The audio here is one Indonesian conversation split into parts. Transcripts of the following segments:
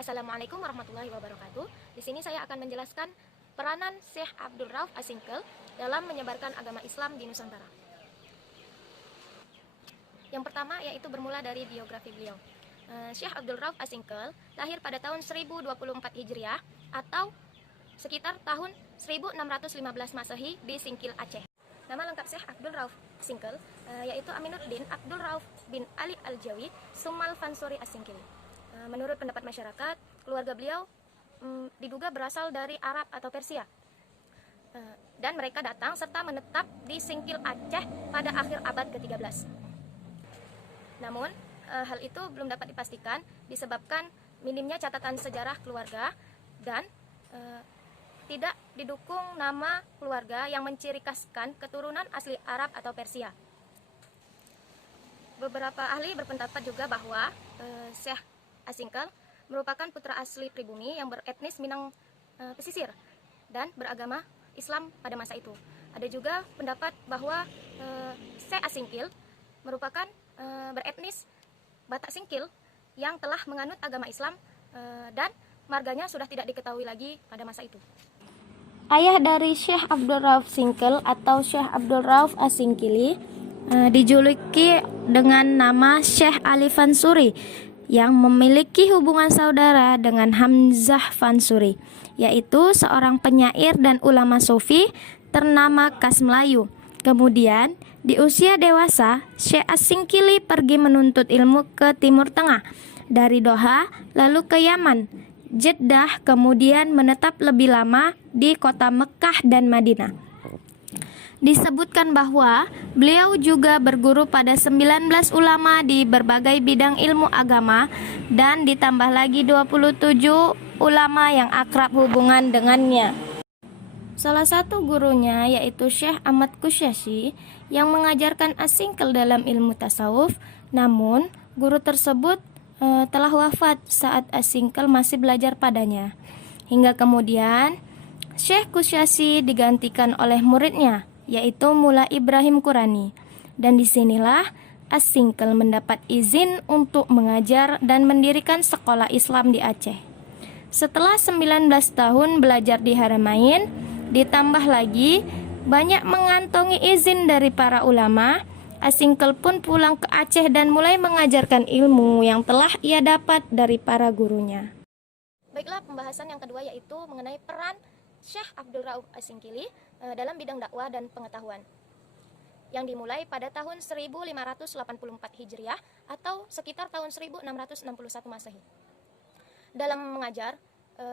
Assalamualaikum warahmatullahi wabarakatuh. Di sini saya akan menjelaskan peranan Syekh Abdul Rauf As-Singkil dalam menyebarkan agama Islam di Nusantara. Yang pertama yaitu bermula dari biografi beliau. Syekh Abdul Rauf As-Singkil lahir pada tahun 1024 Hijriah atau sekitar tahun 1615 Masehi di Singkil, Aceh. Nama lengkap Syekh Abdul Rauf As-Singkil yaitu Aminuddin Abdul Rauf bin Ali Al-Jawi Sumal Fansuri As-Singkili. Menurut pendapat masyarakat, keluarga beliau diduga berasal dari Arab atau Persia. Dan mereka datang serta menetap di Singkil, Aceh pada akhir abad ke-13. Namun, hal itu belum dapat dipastikan disebabkan minimnya catatan sejarah keluarga dan tidak didukung nama keluarga yang menciri khaskan keturunan asli Arab atau Persia. Beberapa ahli berpendapat juga bahwa Syekh As-Singkil merupakan putra asli pribumi yang beretnis Minang pesisir dan beragama Islam pada masa itu. Ada juga pendapat bahwa Syekh As-Singkil merupakan beretnis Batak Singkil yang telah menganut agama Islam dan marganya sudah tidak diketahui lagi pada masa itu. Ayah dari Syekh Abdul Rauf Singkil atau Syekh Abdul Rauf As-Singkili dijuluki dengan nama Syekh Ali Fansuri yang memiliki hubungan saudara dengan Hamzah Fansuri, yaitu seorang penyair dan ulama sufi ternama khas Melayu. Kemudian, di usia dewasa, Syekh As-Singkili pergi menuntut ilmu ke Timur Tengah, dari Doha lalu ke Yaman, Jeddah, kemudian menetap lebih lama di kota Mekah dan Madinah. Disebutkan bahwa beliau juga berguru pada 19 ulama di berbagai bidang ilmu agama dan ditambah lagi 27 ulama yang akrab hubungan dengannya. Salah satu gurunya yaitu Syekh Ahmad Kusyasy yang mengajarkan As-Singkil dalam ilmu tasawuf, namun guru tersebut telah wafat saat As-Singkil masih belajar padanya. Hingga kemudian Syekh Kusyasy digantikan oleh muridnya yaitu Mullah Ibrahim Qurani. Dan disinilah As-Singkil mendapat izin untuk mengajar dan mendirikan sekolah Islam di Aceh. Setelah 19 tahun belajar di Haramain, ditambah lagi banyak mengantongi izin dari para ulama, As-Singkil pun pulang ke Aceh dan mulai mengajarkan ilmu yang telah ia dapat dari para gurunya. Baiklah, pembahasan yang kedua yaitu mengenai peran Syekh Abdul Rauf As-Singkili dalam bidang dakwah dan pengetahuan yang dimulai pada tahun 1584 Hijriah atau sekitar tahun 1661 Masehi. Dalam mengajar,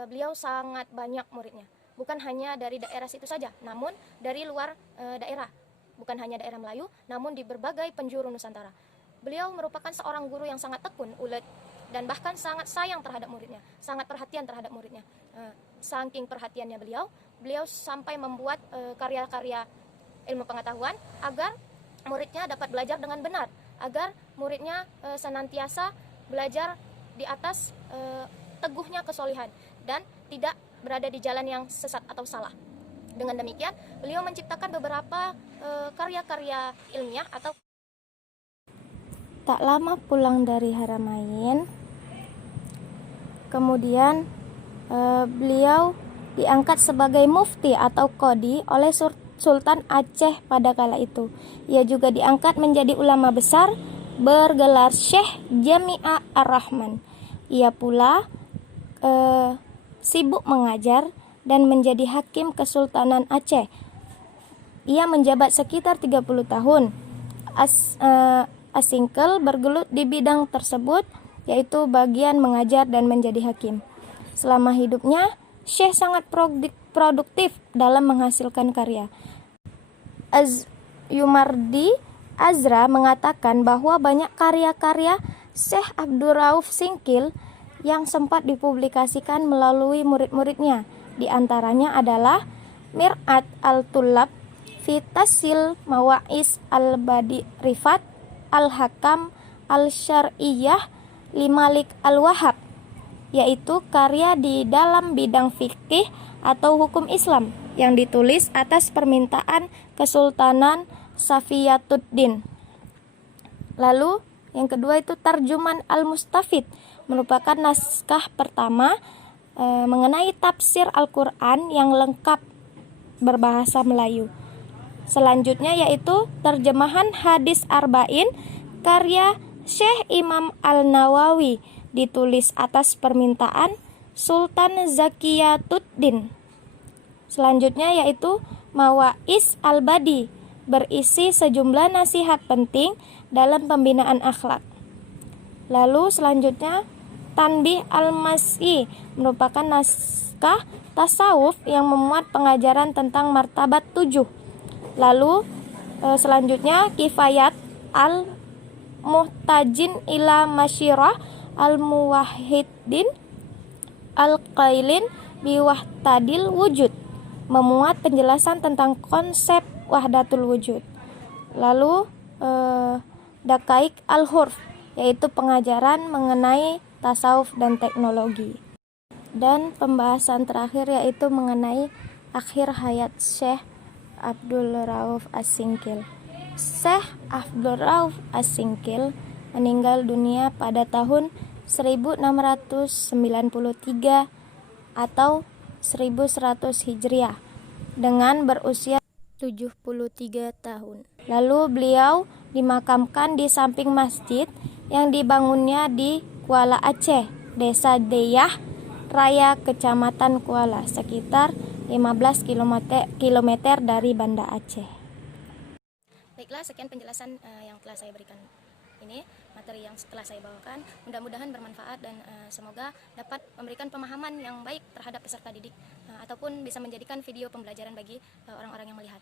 beliau sangat banyak muridnya, bukan hanya dari daerah situ saja, namun dari luar daerah, bukan hanya daerah Melayu, namun di berbagai penjuru Nusantara. Beliau merupakan seorang guru yang sangat tekun, ulet, dan bahkan sangat sayang terhadap muridnya, sangat perhatian terhadap muridnya. Saking perhatiannya beliau sampai membuat karya-karya ilmu pengetahuan agar muridnya dapat belajar dengan benar, agar muridnya senantiasa belajar di atas teguhnya kesolihan dan tidak berada di jalan yang sesat atau salah. Dengan demikian, beliau menciptakan beberapa karya-karya ilmiah atau. Tak lama pulang dari Haramain, kemudian beliau diangkat sebagai mufti atau qadi oleh Sultan Aceh pada kala itu. Ia juga diangkat menjadi ulama besar bergelar Syekh Jami'a Ar-Rahman. Ia pula sibuk mengajar dan menjadi hakim Kesultanan Aceh. Ia menjabat sekitar 30 tahun. As-Singkil bergelut di bidang tersebut, yaitu bagian mengajar dan menjadi hakim. Selama hidupnya, Syekh sangat produktif dalam menghasilkan karya. Yumardi Azra mengatakan bahwa banyak karya-karya Syekh Abdul Rauf Singkil yang sempat dipublikasikan melalui murid-muridnya. Di antaranya adalah Mir'at al-Tullab, Fitasil Mawa'is al-Badi Rifat, Al-Hakam al-Syar'iyah, Limalik al-Wahab, yaitu karya di dalam bidang fikih atau hukum Islam yang ditulis atas permintaan Kesultanan Safiyatuddin. Lalu yang kedua itu Tarjuman al-Mustafid merupakan naskah pertama mengenai tafsir Al-Quran yang lengkap berbahasa Melayu. Selanjutnya yaitu terjemahan hadis Arba'in karya Syekh Imam Al-Nawawi, ditulis atas permintaan Sultan Zakiyatuddin. Selanjutnya yaitu Mawaiz Al-Badi, berisi sejumlah nasihat penting dalam pembinaan akhlak. Lalu selanjutnya Tanbih Al-Mas'i merupakan naskah tasawuf yang memuat pengajaran tentang martabat 7. Lalu selanjutnya Kifayat Al-Muhtajin ila Masyirah Al-Muwahhidin Al-Qailin biwahtadil wujud, memuat penjelasan tentang konsep wahdatul wujud. Lalu Daqaiq Al-Hurf, yaitu pengajaran mengenai tasawuf dan teknologi. Dan pembahasan terakhir yaitu mengenai akhir hayat Syekh Abdul Rauf As-Singkil. Syekh Abdul Rauf As-Singkil meninggal dunia pada tahun 1693 atau 1100 Hijriah dengan berusia 73 tahun. Lalu beliau dimakamkan di samping masjid yang dibangunnya di Kuala Aceh, Desa Deyah Raya, Kecamatan Kuala, sekitar 15 km dari Banda Aceh. Baiklah, sekian penjelasan yang telah saya berikan ini, materi yang telah saya bawakan. Mudah-mudahan bermanfaat dan semoga dapat memberikan pemahaman yang baik terhadap peserta didik ataupun bisa menjadikan video pembelajaran bagi orang-orang yang melihat.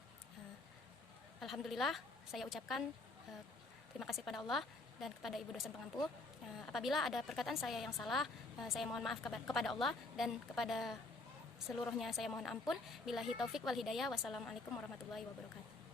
Alhamdulillah, saya ucapkan terima kasih kepada Allah dan kepada Ibu dosen pengampu. Apabila ada perkataan saya yang salah, saya mohon maaf kepada Allah dan kepada seluruhnya saya mohon ampun. Billahi taufik wal hidayah. Wassalamualaikum warahmatullahi wabarakatuh.